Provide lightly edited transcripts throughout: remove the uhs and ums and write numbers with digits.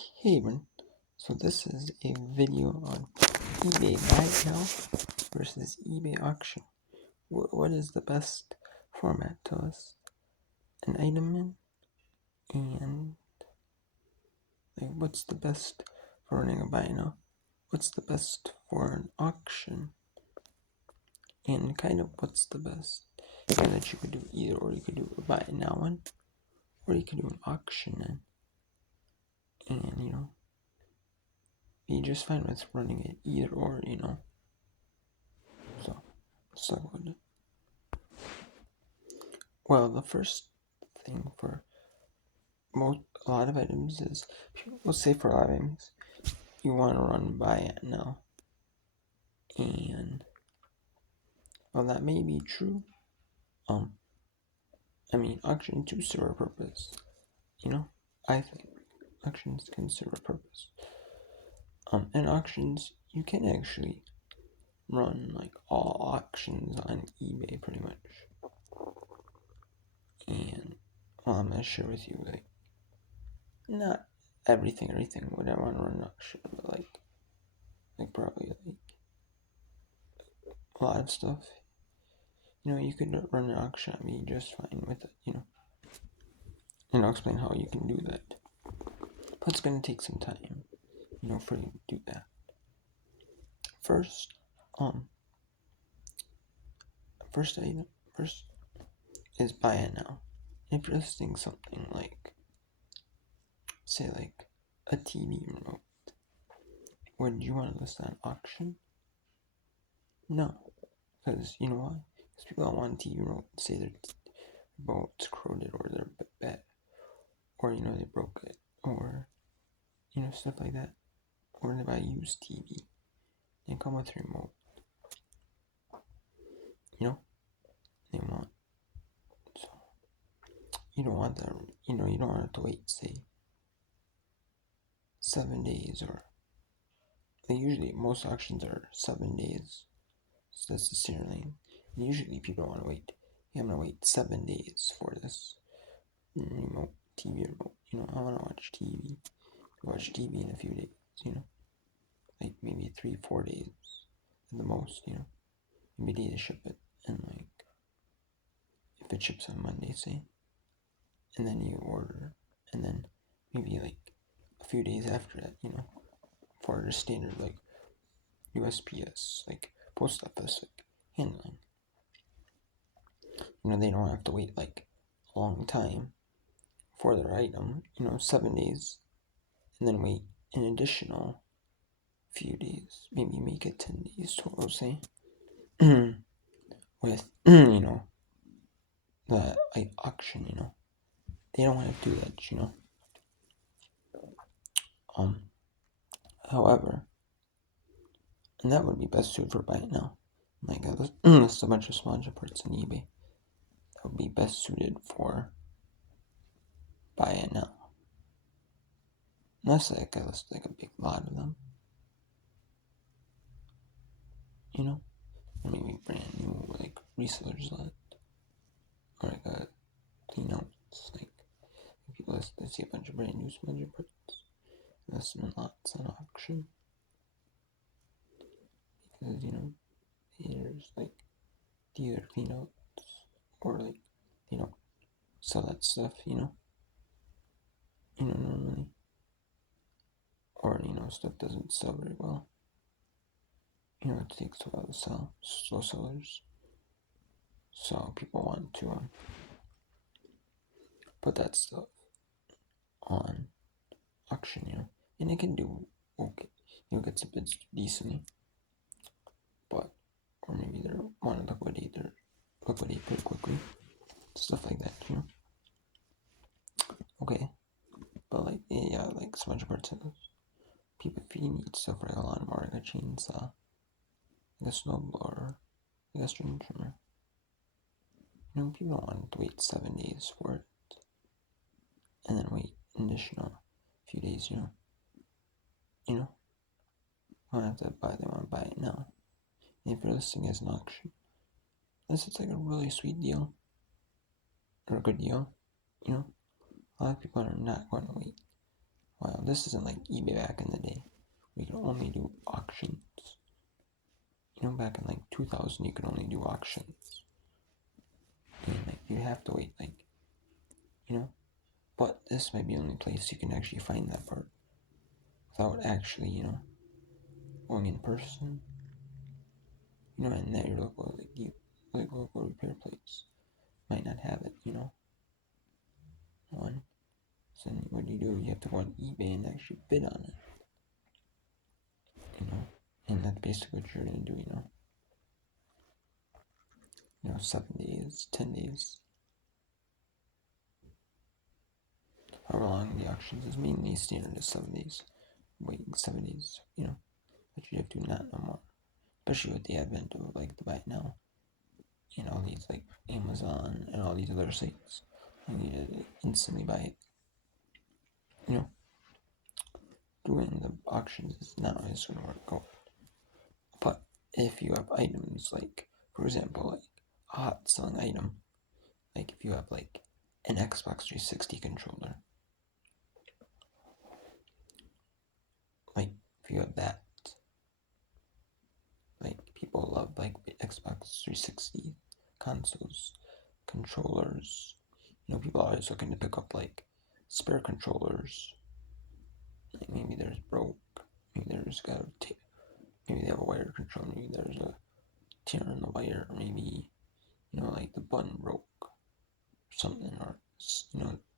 Hey everyone, so this is a video on eBay buy now versus eBay auction. What is the best format to list an item in, and what's the best for running a buy now? What's the best for an auction? And kind of what's the best that you could do either, or you could do a buy now one, or you could do an auction and be just fine with running it either or, So let's talk about it. Well, the first thing for a lot of items is, let's say for a lot of items, you want to run buy it now. And while that may be true, auctions do serve a purpose. I think auctions can serve a purpose. And auctions, you can actually run like all auctions on eBay pretty much. And I'm gonna share with you not everything would I want to run an auction, but probably a lot of stuff. You could run an auction on me just fine with it, and I'll explain how you can do that. But it's gonna take some time, for you to do that. First is buy it now. If you're listing something say a TV remote, would you want to list on auction? No, because you know why? Because people don't want a TV remote. Say their remote's corroded, or they're bad, or they broke it, or stuff like that. Or they buy a used TV and come with a remote. They want. So you don't want that. You don't want to have to wait, say, 7 days, or usually most auctions are 7 days. So that's the serial name. And usually people want to wait. Yeah, I'm gonna wait 7 days for this remote TV remote. I want to watch TV. Watch TV in a few days. Like maybe 3-4 days at the most. Maybe they ship it, and if it ships on Monday, say, and then you order, and then maybe a few days after that, for the standard USPS, post office handling. They don't have to wait a long time for their item, 7 days, and then wait an additional few days, maybe make it 10 days total, say, with, the auction, they don't have to do that, however, and that would be best suited for buy it now. List a bunch of small parts on eBay. That would be best suited for buy it now. Unless I list a big lot of them. Maybe brand new resellers lot. Or a clean outs. People list, they see a bunch of brand new small parts. List them in lots on auction. Because there's either clean outs or they don't sell that stuff, normally. Or stuff doesn't sell very well. It takes a while to sell, slow sellers. So people want to put that stuff on auction, and it can do okay. Gets a bit decently, but or maybe they want to liquidate pretty quickly, stuff like that, Okay, but smudge parts of those. People, if you need stuff for a lawnmower, a chainsaw, a snowblower, a string trimmer, people don't want to wait 7 days for it, and then wait an additional few days, they don't have to buy, they want to buy it now. And if you're listing as an auction, unless it's a really sweet deal, or a good deal, a lot of people are not going to wait Well, this isn't like eBay back in the day. We could only do auctions. Back in like 2000, you could only do auctions. And like you'd have to wait but this might be the only place you can actually find that part without actually, going in person. And that your local repair place might not have it, One. So then what do? You have to go on eBay and actually bid on it. And that's basically what you're gonna do, 7 days, 10 days. However long the auctions is, mainly standard is 7 days. Waiting 7 days, but you have to not no more. Especially with the advent of like the buy it now. All these like Amazon and all these other sites. You need to instantly buy it. Doing the auctions is not always going to work out. But if you have items like, for example, like a hot selling item, like if you have like an Xbox 360 controller, like if you have that, like people love like Xbox 360 consoles, controllers. People are always looking to pick up like spare controllers. Like maybe there's broke, maybe there's got maybe they have a wire control, maybe there's a tear in the wire, maybe like the button broke or something, or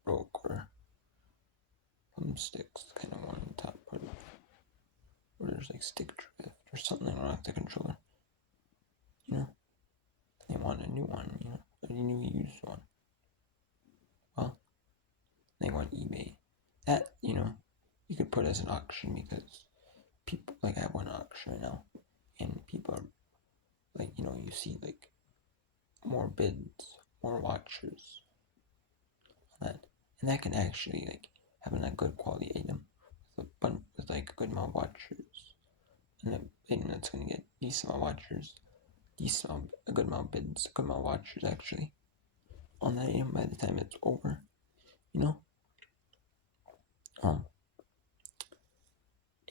broke, or some sticks kind of on top part, or there's like stick drift or something wrong with the controller. They want a new one, a new used one. Well, they want eBay. That you could put as an auction because people like I have one auction right now, and people are like you see like more bids, more watchers on that, and that can actually like having a good quality item with like a good amount of watchers, and an item that's gonna get decent amount of watchers, a good amount of bids, a good amount of watchers actually on that item by the time it's over,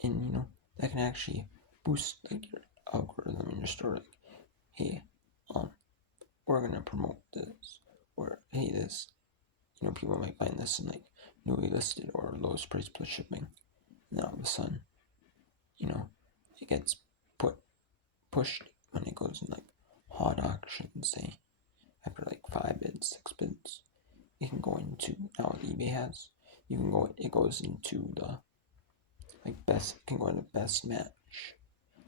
and that can actually boost like your algorithm in your store. Like, hey, we're gonna promote this, or hey, this, people might find this in like newly listed or lowest price plus shipping, and then all of a sudden, it gets pushed when it goes in like hot auctions, say after like 5 bids, 6 bids, it can go into now what eBay has. It goes into the like best. It can go into best match,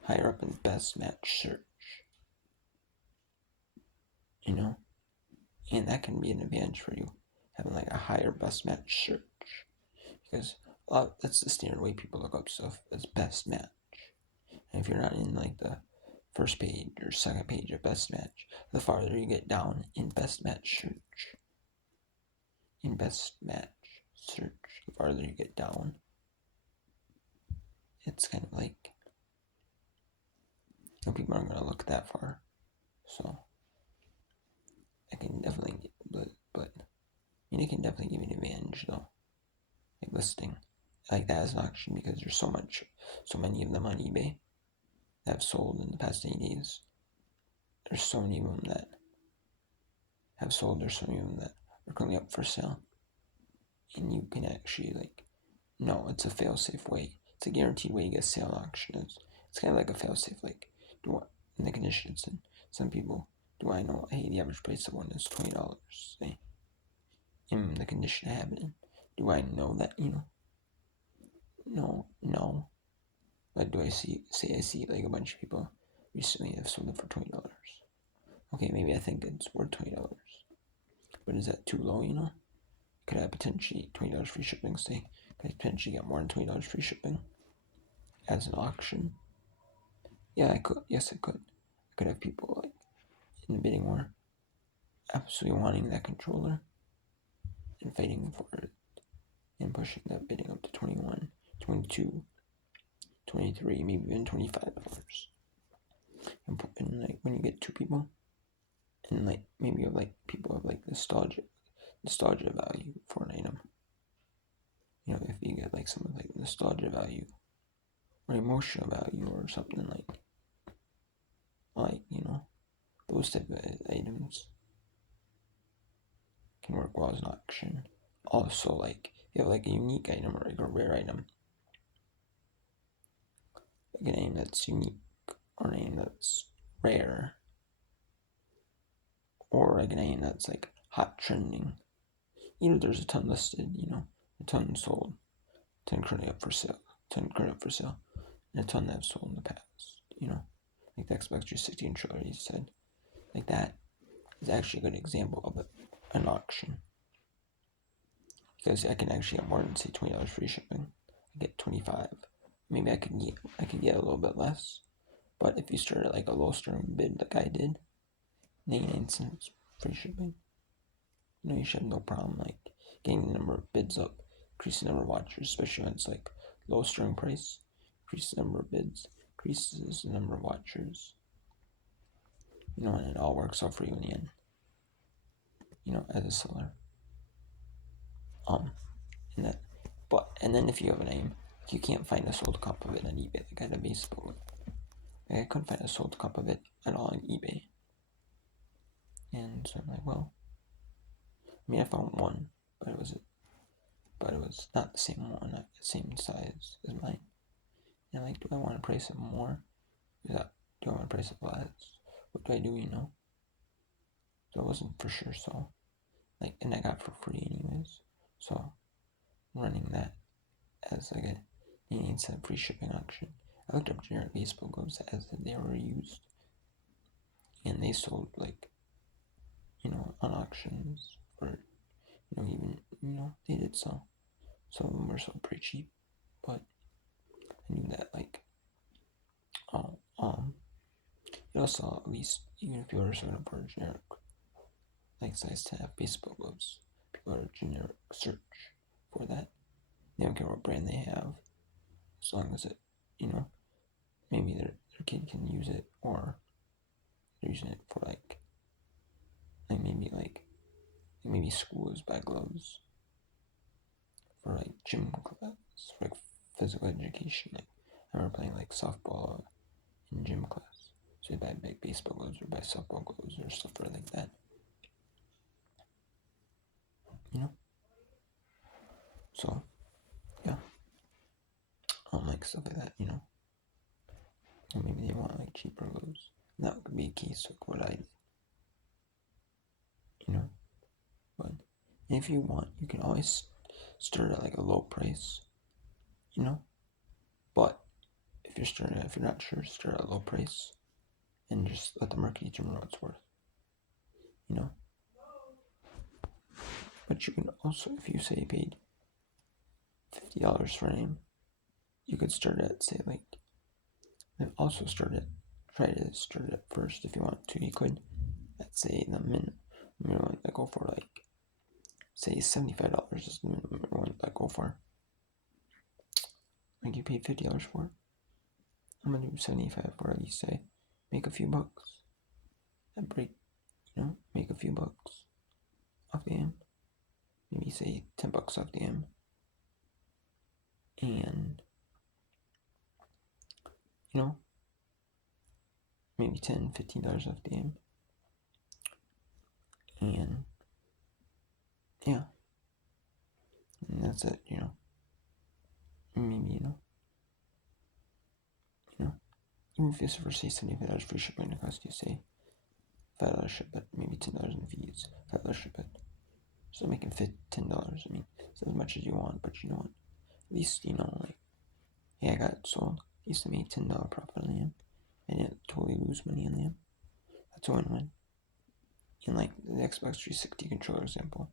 higher up in best match search. And that can be an advantage for you, having like a higher best match search, because that's the standard way people look up stuff as best match. And if you're not in like the first page or second page of best match, the farther you get down in best match search, the farther you get down, it's kind of like people aren't going to look that far. So I can definitely it can definitely give you an advantage though, like listing like that as an auction, because there's so many of them on eBay that have sold in the past 8 days. There's so many of them that have sold. There's so many of them that are currently up for sale, and you can actually no, it's a fail-safe way. It's a guaranteed way to get a sale auction. It's kind of like a fail-safe, like in the conditions. And some people, do I know? Hey, the average price of one is $20. Say, in the condition I have it in, do I know that? No. But do I see like a bunch of people recently have sold it for $20? Okay, maybe I think it's worth $20, but is that too low? Could I potentially $20 free shipping? Say, could I potentially get more than $20 free shipping as an auction? Yeah, I could. Yes, I could. I could have people like in the bidding war absolutely wanting that controller and fighting for it and pushing that bidding up to 21, 22, 23, maybe even $25. And like when you get 2 people, and like maybe you have like people have like nostalgia value for an item, if you get like some like nostalgia value or emotional value or something like those type of items can work well as an auction. Also, like if you have like a unique item or like a rare item, like a name that's unique or a name that's rare, or like a name that's like hot trending. There's a ton listed, a ton sold, 10 currently up for sale, 10 currently up for sale, and a ton that have sold in the past, like the Xbox 360 controller you said. Like that is actually a good example of an auction. Because I can actually get more than say $20 free shipping. I get 25. Maybe I could get a little bit less. But if you start at like a low starting bid like I did, 99 cents free shipping. You should have no problem like getting the number of bids up, increase the number of watchers, especially when it's like low starting price, increase the number of bids, increases the number of watchers. And it all works out for you in the end. As a seller. And then if you have a name, you can't find a sold comp of it on eBay. Like I had a baseball. I couldn't find a sold comp of it at all on eBay. And so I'm like, well, I found one, but it was not the same one, not the same size as mine. And I'm like, do I want to price it more? Do I want to price it less? What do I do? So I wasn't for sure. So and I got it for free anyways. So I'm running that as like a 99-cent free shipping auction. I looked up generic baseball gloves as they were used, and they sold like on auctions for even they did sell. Some of them were sold pretty cheap, but I knew that you also at least even if you were searching for a generic size 10 baseball gloves, people are generic search for that. They don't care what brand they have, as long as it maybe their kid can use it, or they're using it for maybe schools buy gloves for gym class, for physical education. I remember playing softball in gym class, so you buy big baseball gloves or buy softball gloves or stuff like that. So yeah, stuff like that. Or maybe they want cheaper gloves. And that could be a case of what I did. But if you want, you can always start at a low price. But if you're not sure, start at a low price and just let the market determine what it's worth. But you can also, if you say you paid $50 for a name, you could start at say and also try to start it first if you want to. You could at say the minimum that go for say $75 is the minimum one that go for. You paid $50 for it. I'm gonna do 75 for at least say make a few bucks. And make a few bucks off the M. Maybe say $10 off the M. And maybe $10, $15 off the M. And yeah. And that's it, Maybe, even if it's for say $75 free shipping, it costs you say $5 ship it, maybe $10 in fees, $5 ship it. So making $10. It's as much as you want, but you know what? At least hey, I got it sold. I used to make $10 profit on the M. I didn't totally lose money on the M. That's a win-win. In the Xbox 360 controller example,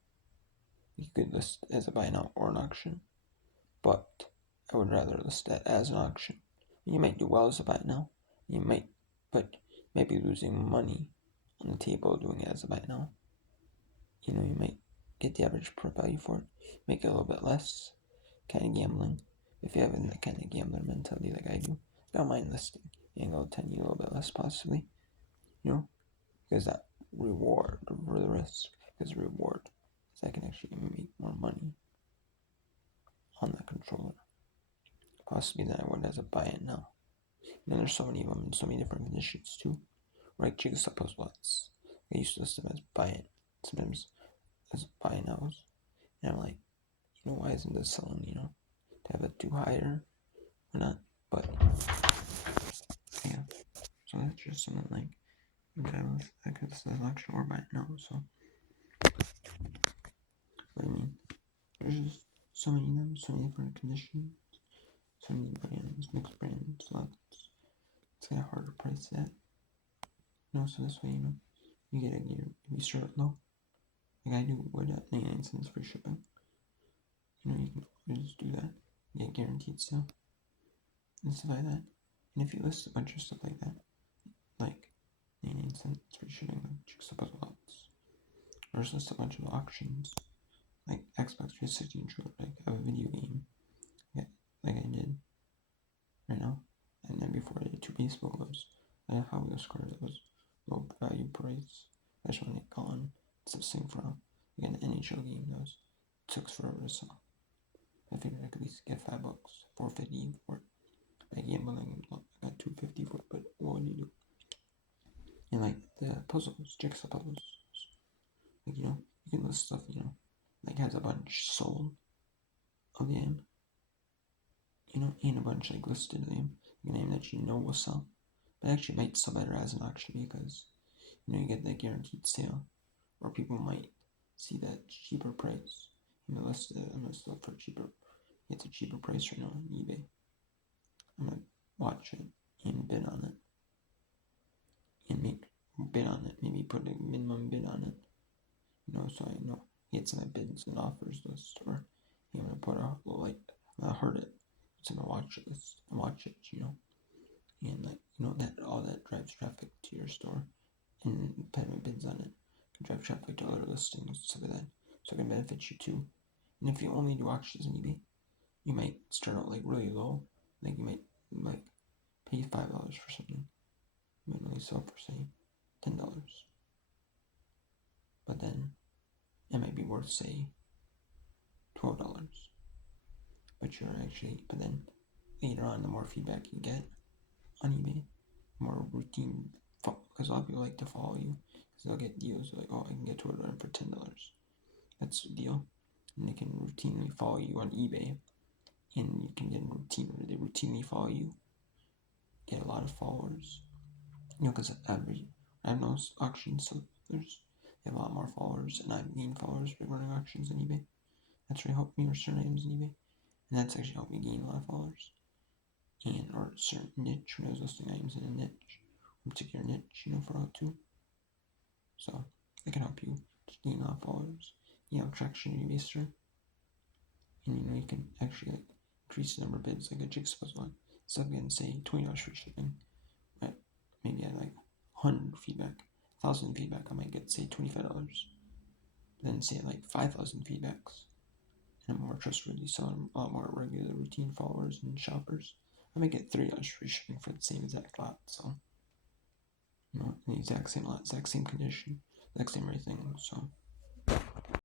you could list as a buy now or an auction, but I would rather list that as an auction. You might do well as a buy now. But you might be losing money on the table doing it as a buy now. You might get the average per value for it, make it a little bit less, kind of gambling. If you have that kind of gambler mentality like I do, I don't mind listing and go 10 a little bit less possibly, because that reward over the risk is reward, so I can actually make more money on the controller. Possibly than I would as a buy it now. And then there's so many of them in so many different conditions too. Like Jigsaw Puzzle lots. I used to list them as buy it, sometimes as buy nows. And I'm like, why isn't this selling, to have it too higher or not? But yeah. So that's just something like I could select or buy it now, so but I mean there's just so many of them, so many different conditions, so many brands, mixed brands, lots. It's kinda hard to price that. So this way, you get a gear if you start low. Like I do with 99 cents for shipping. You can just do that. Get guaranteed sale and stuff like that. And if you list a bunch of stuff like that, like 99 cents for shipping, like Jigsaw Puzzle lots, or just list a bunch of auctions, like Xbox 360 intro, like a video game, like I did right now, and then before I did 2 baseball gloves, I had Hot Wheels cars that was low value price. I just want it gone. It's a thing for like an NHL game that took forever to sell. I figured I could at least get $5, $4.50 for it. By gambling, I got $2.50 for it, but what would you do? And like the puzzles, Jigsaw puzzles, like you can list stuff, like has a bunch sold of the game, and a bunch like listed of them, like a name that will sell, but actually might sell better as an auction because you get that guaranteed sale, or people might see that cheaper price. List it on this stuff for cheaper. It's a cheaper price right now on eBay. I'm gonna watch it and bid on it, and maybe put a minimum bid on it. So I get some bids and offers list, or I'm gonna put I heard it. It's in a watch list and watch it, and that all that drives traffic to your store, and putting bids on it can drive traffic to other listings, stuff like that. So it can benefit you too. And if you only do auctions on eBay, you might start out like really low, like you might pay $5 for something. You might only sell for say $10, but then it might be worth say $12. But then later on, the more feedback you get on eBay, more routine, because a lot of people like to follow you, because they'll get deals like, oh, I can get to it for $10. That's the deal, and they can routinely follow you on eBay, and you can get they routinely follow you, get a lot of followers, because I have no auctions, so they have a lot more followers, and I've gained followers by running auctions on eBay. That's really helped me with certain items on eBay, and that's actually helped me gain a lot of followers. Or a certain niche when I was listing items in a niche, a particular niche, for how to. So it can help you gain a lot of followers, traction in your base store, and you can actually increase the number of bids, like a Jigsaw one. So again, say $20 for shipping, but maybe I like 100 feedback, 1,000 feedback, I might get say $25. Then say like 5,000 feedbacks, and I'm more trustworthy, so I'm a lot more regular routine followers and shoppers. I might get $30 free shipping for the same exact lot, so the exact same lot, exact same condition, exact same everything. So